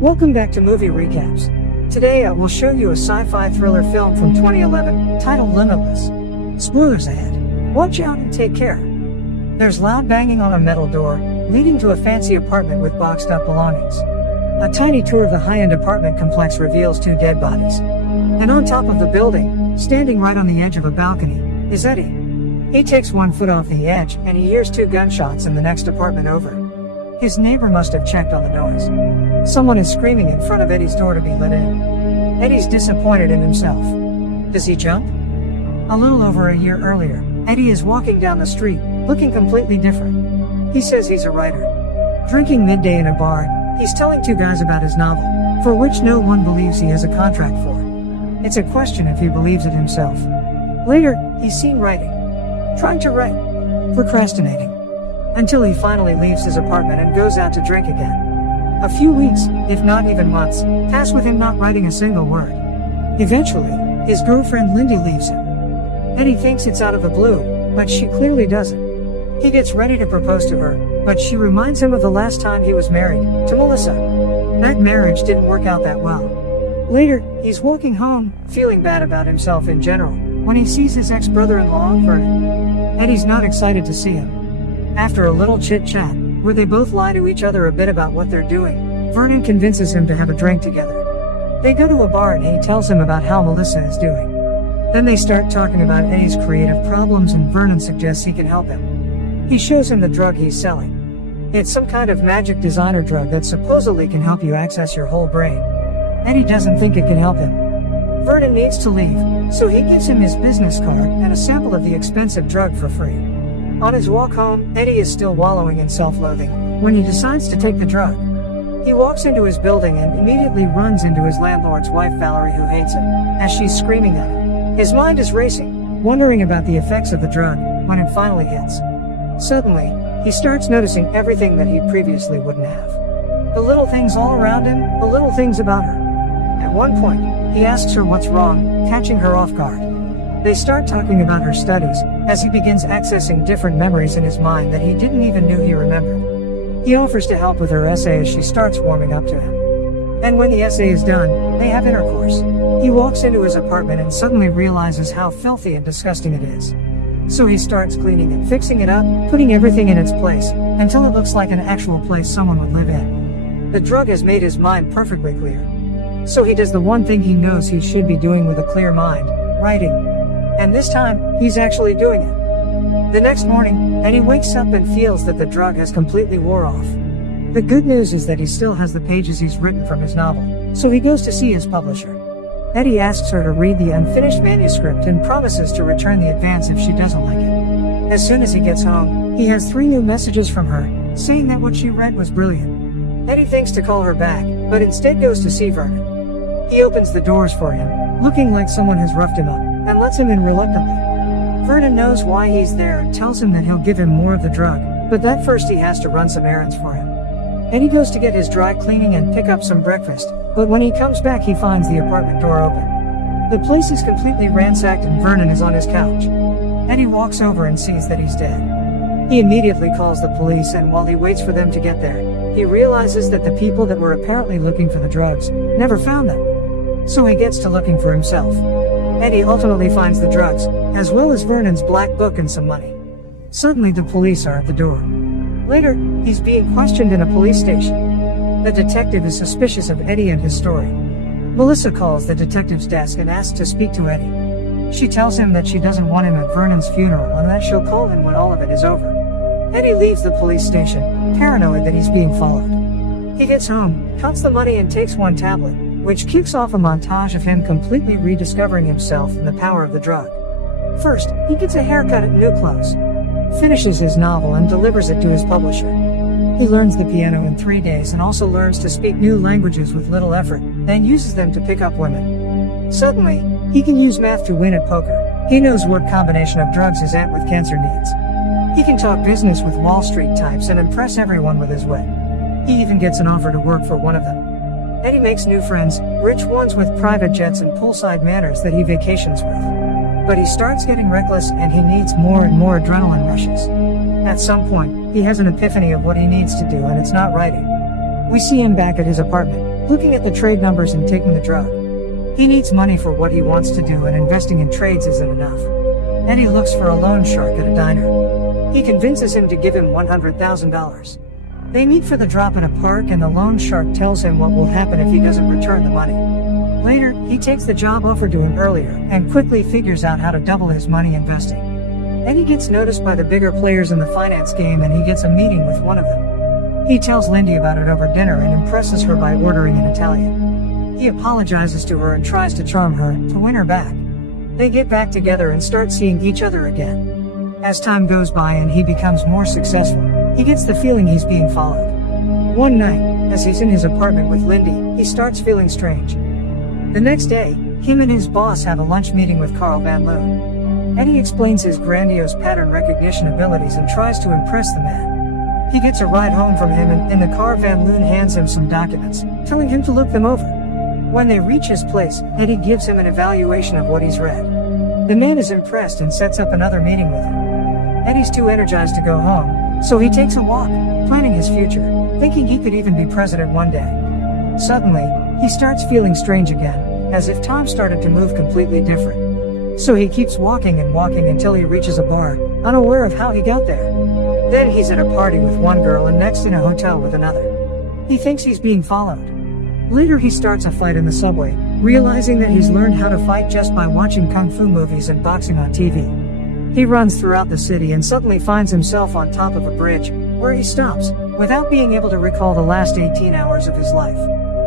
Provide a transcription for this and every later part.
Welcome back to Movie Recaps. Today I will show you a sci-fi thriller film from 2011 titled Limitless. Spoilers ahead. Watch out and take care. There's loud banging on a metal door, leading to a fancy apartment with boxed up belongings. A tiny tour of the high-end apartment complex reveals 2 dead bodies. And on top of the building, standing right on the edge of a balcony, is Eddie. He takes 1 foot off the edge and he hears 2 gunshots in the next apartment over. His neighbor must have checked on the noise. Someone is screaming in front of Eddie's door to be let in. Eddie's disappointed in himself. Does he jump? A little over a year earlier, Eddie is walking down the street, looking completely different. He says he's a writer. Drinking midday in a bar, he's telling 2 guys about his novel, for which no one believes he has a contract for. It's a question if he believes it himself. Later, he's seen writing. Trying to write. Procrastinating. Until he finally leaves his apartment and goes out to drink again. A few weeks, if not even months, pass with him not writing a single word. Eventually, his girlfriend Lindy leaves him. Eddie thinks it's out of the blue, but she clearly doesn't. He gets ready to propose to her, but she reminds him of the last time he was married, to Melissa. That marriage didn't work out that well. Later, he's walking home, feeling bad about himself in general, when he sees his ex-brother-in-law, Vernon. Eddie's not excited to see him. After a little chit-chat, where they both lie to each other a bit about what they're doing, Vernon convinces him to have a drink together. They go to a bar and he tells him about how Melissa is doing. Then they start talking about Eddie's creative problems and Vernon suggests he can help him. He shows him the drug he's selling. It's some kind of magic designer drug that supposedly can help you access your whole brain. Eddie doesn't think it can help him. Vernon needs to leave, so he gives him his business card and a sample of the expensive drug for free. On his walk home, Eddie is still wallowing in self-loathing when he decides to take the drug. He walks into his building and immediately runs into his landlord's wife Valerie, who hates him, as she's screaming at him. His mind is racing, wondering about the effects of the drug, when it finally hits. Suddenly, he starts noticing everything that he previously wouldn't have. The little things all around him, the little things about her. At one point, he asks her what's wrong, catching her off guard. They start talking about her studies, as he begins accessing different memories in his mind that he didn't even know he remembered. He offers to help with her essay as she starts warming up to him. And when the essay is done, they have intercourse. He walks into his apartment and suddenly realizes how filthy and disgusting it is. So he starts cleaning and fixing it up, putting everything in its place, until it looks like an actual place someone would live in. The drug has made his mind perfectly clear. So he does the one thing he knows he should be doing with a clear mind, writing. And this time, he's actually doing it. The next morning, Eddie wakes up and feels that the drug has completely wore off. The good news is that he still has the pages he's written from his novel, so he goes to see his publisher. Eddie asks her to read the unfinished manuscript and promises to return the advance if she doesn't like it. As soon as he gets home, he has 3 new messages from her, saying that what she read was brilliant. Eddie thinks to call her back, but instead goes to see Vernon. He opens the doors for him, looking like someone has roughed him up, and lets him in reluctantly. Vernon knows why he's there and tells him that he'll give him more of the drug, but that first he has to run some errands for him. Eddie goes to get his dry cleaning and pick up some breakfast, but when he comes back he finds the apartment door open. The place is completely ransacked and Vernon is on his couch. Eddie walks over and sees that he's dead. He immediately calls the police and while he waits for them to get there, he realizes that the people that were apparently looking for the drugs never found them. So he gets to looking for himself. Eddie ultimately finds the drugs, as well as Vernon's black book and some money. Suddenly the police are at the door. Later, he's being questioned in a police station. The detective is suspicious of Eddie and his story. Melissa calls the detective's desk and asks to speak to Eddie. She tells him that she doesn't want him at Vernon's funeral and that she'll call him when all of it is over. Eddie leaves the police station, paranoid that he's being followed. He gets home, counts the money and takes 1 tablet, which kicks off a montage of him completely rediscovering himself and the power of the drug. First, he gets a haircut and new clothes, finishes his novel and delivers it to his publisher. He learns the piano in 3 days and also learns to speak new languages with little effort, then uses them to pick up women. Suddenly, he can use math to win at poker. He knows what combination of drugs his aunt with cancer needs. He can talk business with Wall Street types and impress everyone with his wit. He even gets an offer to work for one of them. Eddie makes new friends, rich ones with private jets and poolside manors that he vacations with. But he starts getting reckless and he needs more and more adrenaline rushes. At some point, he has an epiphany of what he needs to do and it's not writing. We see him back at his apartment, looking at the trade numbers and taking the drug. He needs money for what he wants to do, and investing in trades isn't enough. Eddie looks for a loan shark at a diner. He convinces him to give him $100,000. They meet for the drop in a park, and the loan shark tells him what will happen if he doesn't return the money. Later, he takes the job offered to him earlier, and quickly figures out how to double his money investing. Eddie gets noticed by the bigger players in the finance game, and he gets a meeting with one of them. He tells Lindy about it over dinner and impresses her by ordering in Italian. He apologizes to her and tries to charm her to win her back. They get back together and start seeing each other again. As time goes by and he becomes more successful, he gets the feeling he's being followed. One night, as he's in his apartment with Lindy, he starts feeling strange. The next day, him and his boss have a lunch meeting with Carl Van Loon. Eddie explains his grandiose pattern recognition abilities and tries to impress the man. He gets a ride home from him, and in the car Van Loon hands him some documents, telling him to look them over. When they reach his place, Eddie gives him an evaluation of what he's read. The man is impressed and sets up another meeting with him. Eddie's too energized to go home, so he takes a walk, planning his future, thinking he could even be president one day. Suddenly, he starts feeling strange again, as if time started to move completely different. So he keeps walking and walking until he reaches a bar, unaware of how he got there. Then he's at a party with one girl and next in a hotel with another. He thinks he's being followed. Later he starts a fight in the subway, realizing that he's learned how to fight just by watching kung fu movies and boxing on TV. He runs throughout the city and suddenly finds himself on top of a bridge, where he stops, without being able to recall the last 18 hours of his life.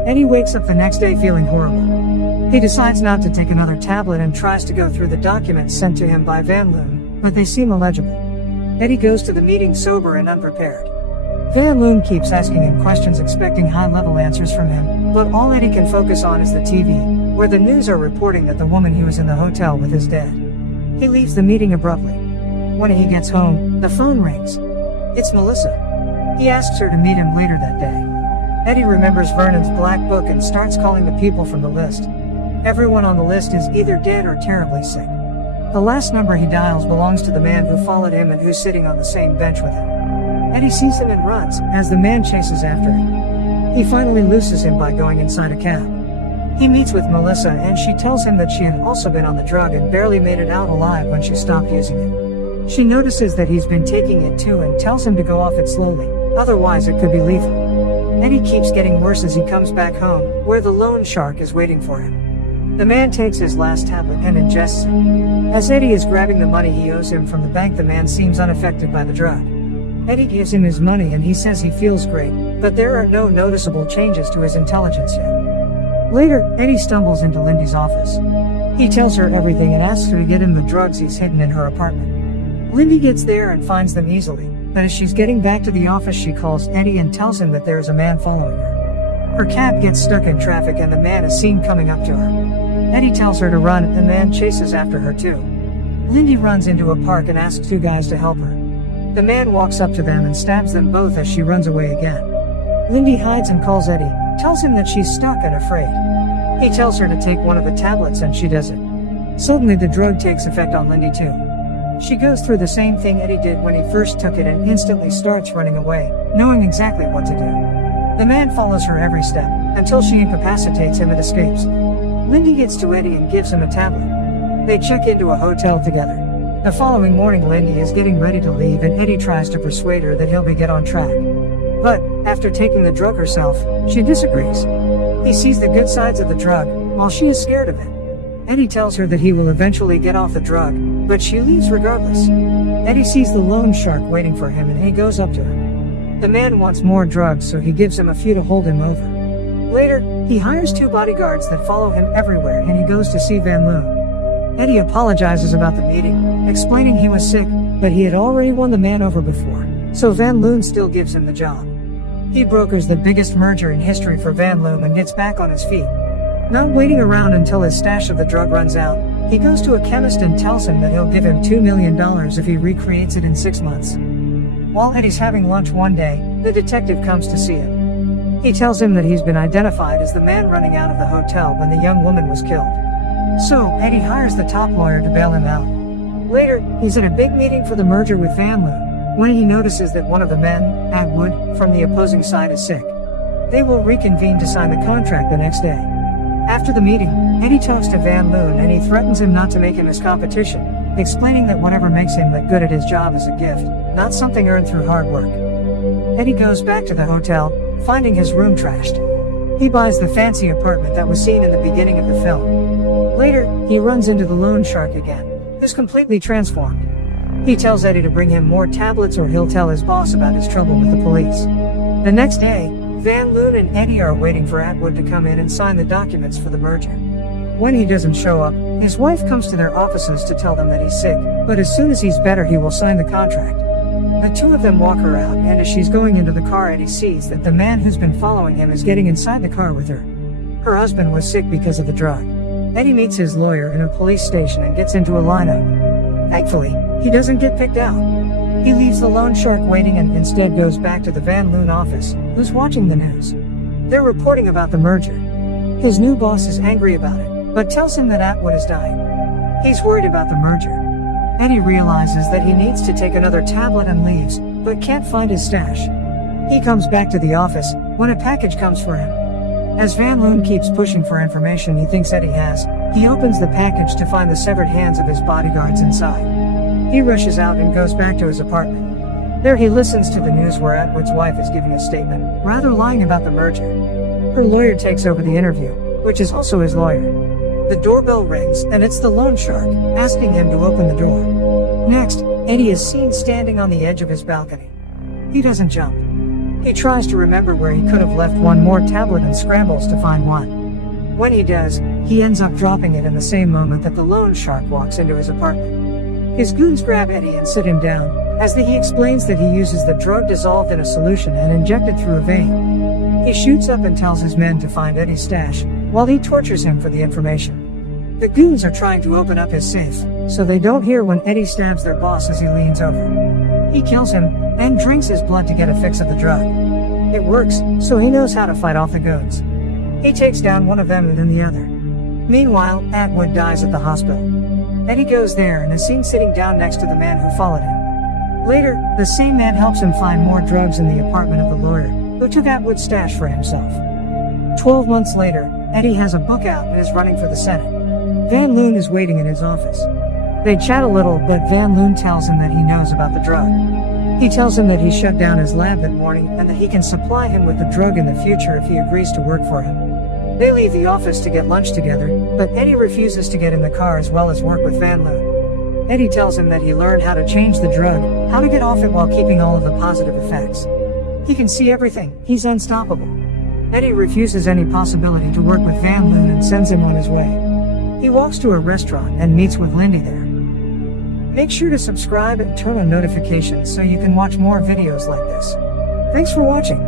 Eddie wakes up the next day feeling horrible. He decides not to take another tablet and tries to go through the documents sent to him by Van Loon, but they seem illegible. Eddie goes to the meeting sober and unprepared. Van Loon keeps asking him questions expecting high-level answers from him, but all Eddie can focus on is the TV, where the news are reporting that the woman he was in the hotel with is dead. He leaves the meeting abruptly. When he gets home, the phone rings. It's Melissa. He asks her to meet him later that day. Eddie remembers Vernon's black book and starts calling the people from the list. Everyone on the list is either dead or terribly sick. The last number he dials belongs to the man who followed him and who's sitting on the same bench with him. Eddie sees him and runs, as the man chases after him. He finally looses him by going inside a cab. He meets with Melissa and she tells him that she had also been on the drug and barely made it out alive when she stopped using it. She notices that he's been taking it too and tells him to go off it slowly, otherwise it could be lethal. Eddie keeps getting worse as he comes back home, where the loan shark is waiting for him. The man takes his last tablet and ingests it. As Eddie is grabbing the money he owes him from the bank, the man seems unaffected by the drug. Eddie gives him his money and he says he feels great, but there are no noticeable changes to his intelligence yet. Later, Eddie stumbles into Lindy's office. He tells her everything and asks her to get him the drugs he's hidden in her apartment. Lindy gets there and finds them easily, but as she's getting back to the office she calls Eddie and tells him that there is a man following her. Her cab gets stuck in traffic and the man is seen coming up to her. Eddie tells her to run and the man chases after her too. Lindy runs into a park and asks two guys to help her. The man walks up to them and stabs them both as she runs away again. Lindy hides and calls Eddie, tells him that she's stuck and afraid. He tells her to take one of the tablets and she does it. Suddenly the drug takes effect on Lindy too. She goes through the same thing Eddie did when he first took it and instantly starts running away, knowing exactly what to do. The man follows her every step, until she incapacitates him and escapes. Lindy gets to Eddie and gives him a tablet. They check into a hotel together. The following morning Lindy is getting ready to leave and Eddie tries to persuade her that he'll get on track. But, after taking the drug herself, she disagrees. He sees the good sides of the drug, while she is scared of it. Eddie tells her that he will eventually get off the drug, but she leaves regardless. Eddie sees the loan shark waiting for him and he goes up to her. The man wants more drugs, so he gives him a few to hold him over. Later, he hires two bodyguards that follow him everywhere and he goes to see Van Loon. Eddie apologizes about the meeting, explaining he was sick, but he had already won the man over before, so Van Loon still gives him the job. He brokers the biggest merger in history for Van Loon and gets back on his feet. Not waiting around until his stash of the drug runs out, he goes to a chemist and tells him that he'll give him $2 million if he recreates it in 6 months. While Eddie's having lunch one day, the detective comes to see him. He tells him that he's been identified as the man running out of the hotel when the young woman was killed. So, Eddie hires the top lawyer to bail him out. Later, he's at a big meeting for the merger with Van Loon, when he notices that one of the men, Atwood, from the opposing side is sick. They will reconvene to sign the contract the next day. After the meeting, Eddie talks to Van Loon and he threatens him not to make him his competition, explaining that whatever makes him look good at his job is a gift, not something earned through hard work. Eddie goes back to the hotel, finding his room trashed. He buys the fancy apartment that was seen in the beginning of the film. Later, he runs into the loan shark again, who's completely transformed. He tells Eddie to bring him more tablets or he'll tell his boss about his trouble with the police. The next day, Van Loon and Eddie are waiting for Atwood to come in and sign the documents for the merger. When he doesn't show up, his wife comes to their offices to tell them that he's sick, but as soon as he's better he will sign the contract. The two of them walk her out, and as she's going into the car, Eddie sees that the man who's been following him is getting inside the car with her. Her husband was sick because of the drug. Eddie meets his lawyer in a police station and gets into a lineup. Thankfully, he doesn't get picked out. He leaves the loan shark waiting and instead goes back to the Van Loon office, who's watching the news. They're reporting about the merger. His new boss is angry about it, but tells him that Atwood is dying. He's worried about the merger. Eddie realizes that he needs to take another tablet and leaves, but can't find his stash. He comes back to the office when a package comes for him. As Van Loon keeps pushing for information he thinks Eddie has, he opens the package to find the severed hands of his bodyguards inside. He rushes out and goes back to his apartment. There he listens to the news where Atwood's wife is giving a statement, rather lying about the merger. Her lawyer takes over the interview, which is also his lawyer. The doorbell rings, and it's the loan shark, asking him to open the door. Next, Eddie is seen standing on the edge of his balcony. He doesn't jump. He tries to remember where he could have left one more tablet and scrambles to find one. When he does, he ends up dropping it in the same moment that the loan shark walks into his apartment. His goons grab Eddie and sit him down, as he explains that he uses the drug dissolved in a solution and injected through a vein. He shoots up and tells his men to find Eddie's stash, while he tortures him for the information. The goons are trying to open up his safe, so they don't hear when Eddie stabs their boss as he leans over. He kills him, and drinks his blood to get a fix of the drug. It works, so he knows how to fight off the goons. He takes down one of them and then the other. Meanwhile, Atwood dies at the hospital. Eddie goes there and is seen sitting down next to the man who followed him. Later, the same man helps him find more drugs in the apartment of the lawyer, who took Atwood's stash for himself. 12 months later, Eddie has a book out and is running for the Senate. Van Loon is waiting in his office. They chat a little, but Van Loon tells him that he knows about the drug. He tells him that he shut down his lab that morning and that he can supply him with the drug in the future if he agrees to work for him. They leave the office to get lunch together, but Eddie refuses to get in the car as well as work with Van Loon. Eddie tells him that he learned how to change the drug, how to get off it while keeping all of the positive effects. He can see everything, he's unstoppable. Eddie refuses any possibility to work with Van Loon and sends him on his way. He walks to a restaurant and meets with Lindy there. Make sure to subscribe and turn on notifications so you can watch more videos like this. Thanks for watching.